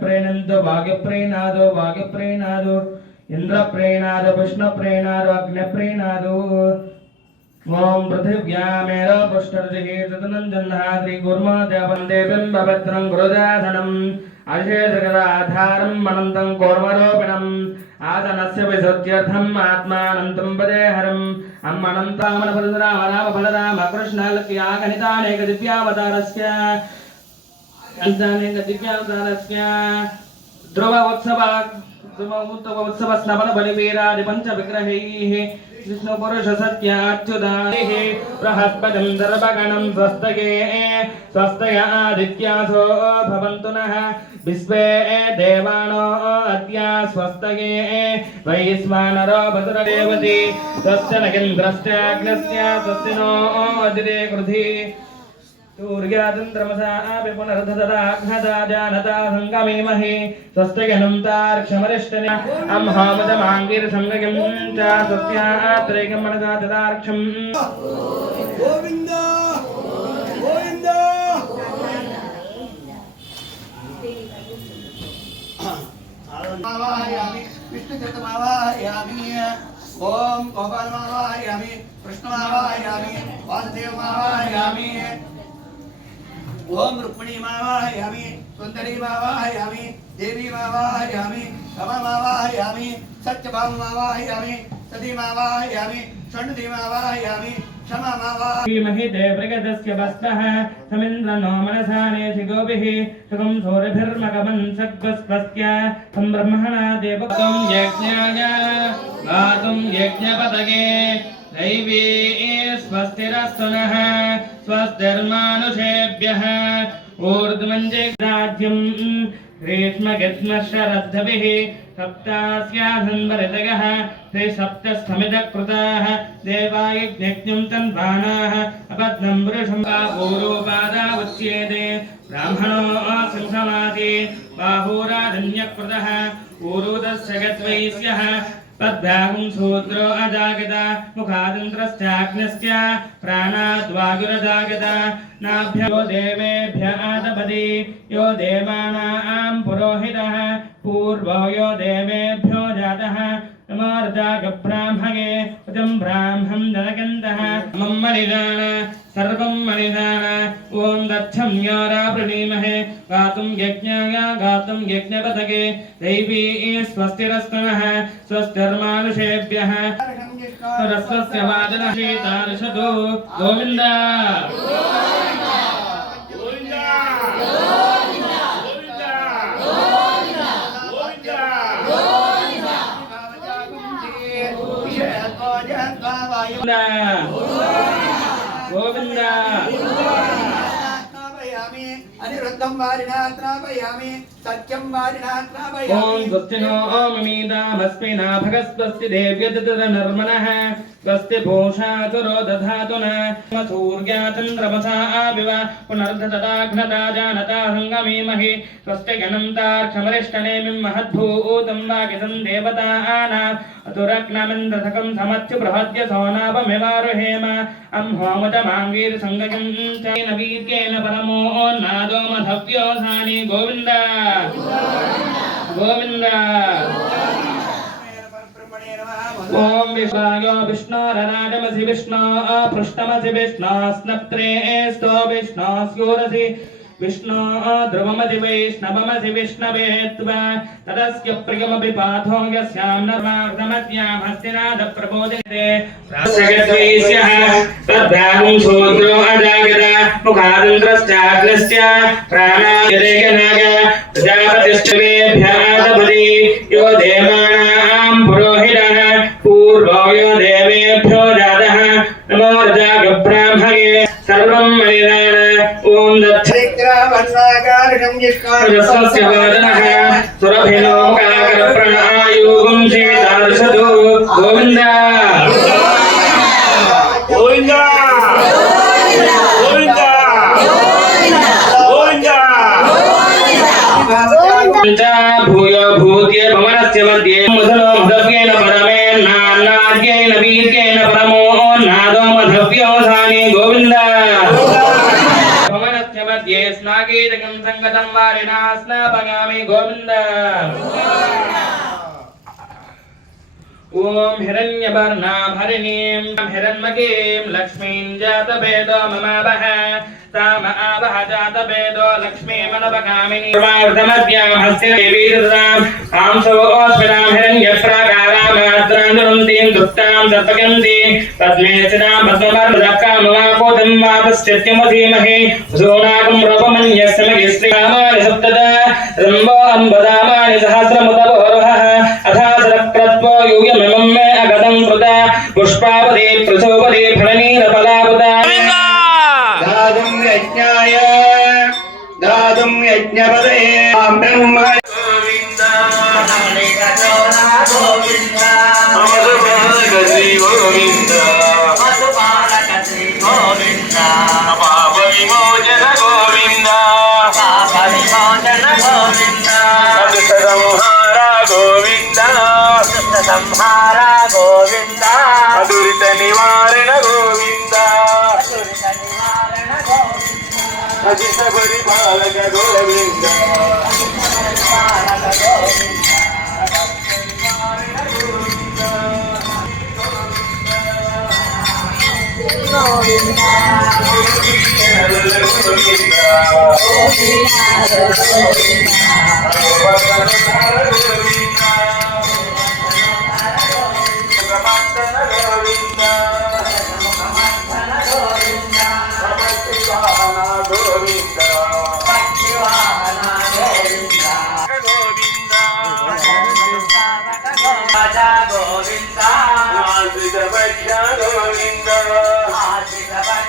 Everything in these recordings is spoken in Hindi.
ప్రేణంతో వాగ్యప్రేణాదో వాగ్యప్రేణాదో ఇంద్రప్రేణాదో విష్ణుప్రేణాదో అగ్నిప్రేణాదో ఓం పృథివ్యామేవ పుష్కర్షిः సతనంజన్నాద్రి గుర్మ దేవం దేవం పవిత్రం గురుదాసనం అశేషగదాధారం అనంతం కూర్మరూపిణం ఆసనస్య విశుద్ధ్యర్థం ఆత్మానంతం పదేహరం అమ్మనంతామన బలరామ రామ బలరామ కృష్ణలక్యాగణితానేక దివ్యావతారస్య गन्धाने गतिज्ञानसारस्य द्रववत्सवाग् द्रवमुत्तवत्सवस्नवनबलिवीरादि पञ्चविग्रहैः विष्णुपुरुषसत्याच्युदानिः बृहस्पतिं दर्भगणं स्वस्तये स्वस्तय आदित्यासो भवन्तु नः। विश्वे देवानो अद्या स्वस्तये वैश्वानरो भतुरदेवति स्वस्य न किन्द्रश्चाग्नस्य नो अदिरे कृधि। सूर्यातन्द्रमसापि पुनर्धददाघ्नदाजानता सङ्गमीमहे स्वस्तगनं तार्क्षमरिष्टने अम्हामदमाङ्गिरसङ्गगं च सत्यात्रैकं मनसा तदार्क्षम् गोविन्द गोविन्द विष्णुचतमावाहयामि ॐ गोपालमावाहयामि कृष्णमावाहयामि वासुदेवमावाहयामि ओम रुक्मिणी मावा हरि हमि, सुंदरी मावा हरि हमि, देवी मावा हरि हमि षण्मुखी मावा हरि हमि सत्य भाव मावा हरि हमि। सदी मावा हरि हमि सं दी मावा हरि हमि ृगदस्तमेन्द्र स्वस्तिर्मानुषेभ्यः ऊर्ध्वञ्जिराज्यम् ग्रीष्मगद्मशरद्धभिः सप्तास्याधन्वरितगः ते सप्तस्थमितकृताः देवायज्ञज्ञं तन्वानाः अपद्नं वृषं वा पूर्वपादा उच्येते ब्राह्मणो सिंहमाति बाहुराजन्यकृतः ऊरुदस्य गत्वैस्यः तद्भागं शूद्रो अजागत मुखादन्त्रश्चाग्नस्य प्राणाद्वायुरजागत नाभ्यो देवेभ्य आदपति यो देवानां पुरोहितः पूर्वो यो देवेभ्यो जातः नमोर्जागब्राह्मणे उदं ब्राह्मं जनगन्तः मम मणिदान सर्वं मणिधान ओं दक्षम योरा प्रणीमहे। गातुं यज्ञाया, गातुं यज्ञपतके दैवी स्वस्तिरस्तनः, स्वस्तिर्मानुषेभ्यः। रस्वस्य वादनशीतार्षतो गोविन्द। Yeah. గోవింద. అనిరుద్ధం వారిణాత్నాపయామి సత్యం వారిణాత్నాపయామి ఓం స్వస్తినో ఓమమీదామస్మినా భగస్వస్తి దేవ్యత నర్మణః स्वस्ति भूषातुरो दधातु न। सूर्या चन्द्रमसा पुनर्धतदाघ्नता जानता स्वस्ति महद्भूतं वाकिसं देवता आना। बृहद्य अं होमतमाङ्गीर्सङ्गजं च परमोन्नादो मधव्योऽसानि। गोविन्द। गोविन्द। विष्णायो विष्णोरनाडमसि विष्णो, पृष्ठमसि विष्णास्नत्रे ध्रुवमसि वैष्णवमसि विष्णवे तदस्य प्रियमपि पाथो यस्यां नर्वार्धमत्यां हस्तिनाथप्रबोधिते प्रासगस्यैष्यः तद्धातुं शूद्रो अजागत मुखादं द्रष्टाग्नस्य प्राणायदेकनाग प्रजापतिष्ठवे गोविंद वीरकं सङ्गतं वारिणास्नापगामि गोविन्द ॐ हिरण्यवर्णाभरिणीं हिरण्मकीं लक्ष्मीं जातभेदो मम ममावह ताम आवह जातभेदो लक्ष्मीमनवगामिनी हस्तिवीरदां आं सवोऽस्मिनां हिरण्यप्रागा రుద్రాంగరుంతీం దుప్తాం దర్పగంతి తస్మే స్థితాం పద్మపార్వదక్కామవాకోదం వాపశ్చిత్యమధీమహే. సోనాకం రూపమన్యస్మయస్త్రికామాని సప్తదా. రంభోహం వదామాని సహస్రముదవో గోవింద. మధుపాలక శ్రీ గోవింద. పాప విమోచన గోవింద. పాప విమోచన గోవింద. సంహార గోవింద. సంహార గోవింద దురిత నివారణ గోవింద. దురిత నివారణ గోవింద. పరిపాలక గోవింద. Govinda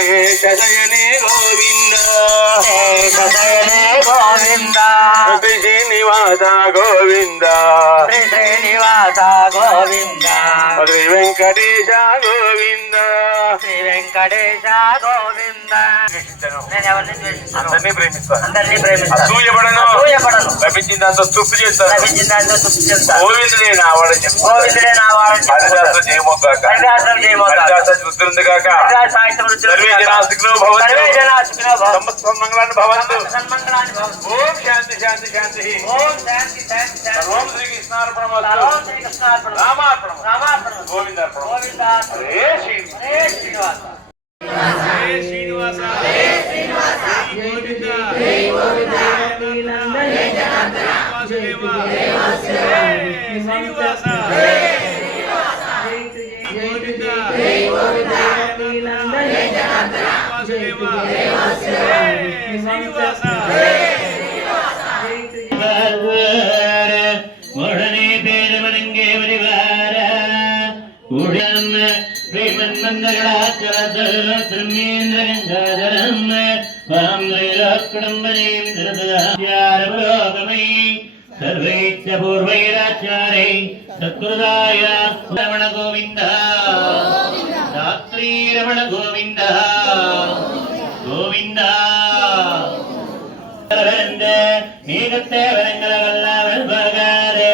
హరే కదయనే గోవింద కదయనే గోవింద శ్రీ శ్రీనివాస గోవింద శ్రీ శ్రీనివాస గోవింద శ్రీ వెంకటేశ గోవింద శ్రీ వెంకటేశ గోవింద. అందరినీ ప్రేమిస్తాను అందరినీ ప్రేమిస్తాను అసూయపడను అసూయపడను. లభించిన దాంతో స్తుప్పు చేస్తాను లభించిన దాంతో తృప్తి చెందుతాను. గోవిందుడే నా వాడని చెప్పు గోవిందుడే నా వాడని చెప్పుకుంటాను. హరిదాస జయమోగాక హరిదాసులు జయమోగాక. హరిదాస వృద్ధుంది కాక హరిదాస సాహిత్యం రుచులు సర్వే కాక. జనా సుఖినో భవంతు. సర్వే జనా సుఖినో భవంతు. సమస్త మంగళాన్ని భవంతు సన్మంగళాన్ని ओम शांति शांति शांति ओम शांति शांति शांति ओम श्री कृष्णार्पणम ओम श्री कृष्णार्पणम रामार्पणम रामार्पणम गोविंदार्पणम गोविंदार्पणम हरे श्री हरे श्रीनिवास हरे श्रीनिवास हरे श्रीनिवास जय गोविंद जय गोविंद जय नंदन जय जनार्दन वासुदेव जय वासुदेव हरे श्रीनिवास हरे श्रीनिवास जय गोविंद जय गोविंद जय नंदन श्रीनिवास സർവൈത്യപൂർവൈരാചാരൈ സത്കൃതായ ശ്രവണ ഗോവിന്ദ രാത്രി രമണ ഗോവിന്ദ ഗോവിന്ദ മേഘത്തെ വരങ്ങളെ വല്ലാതെ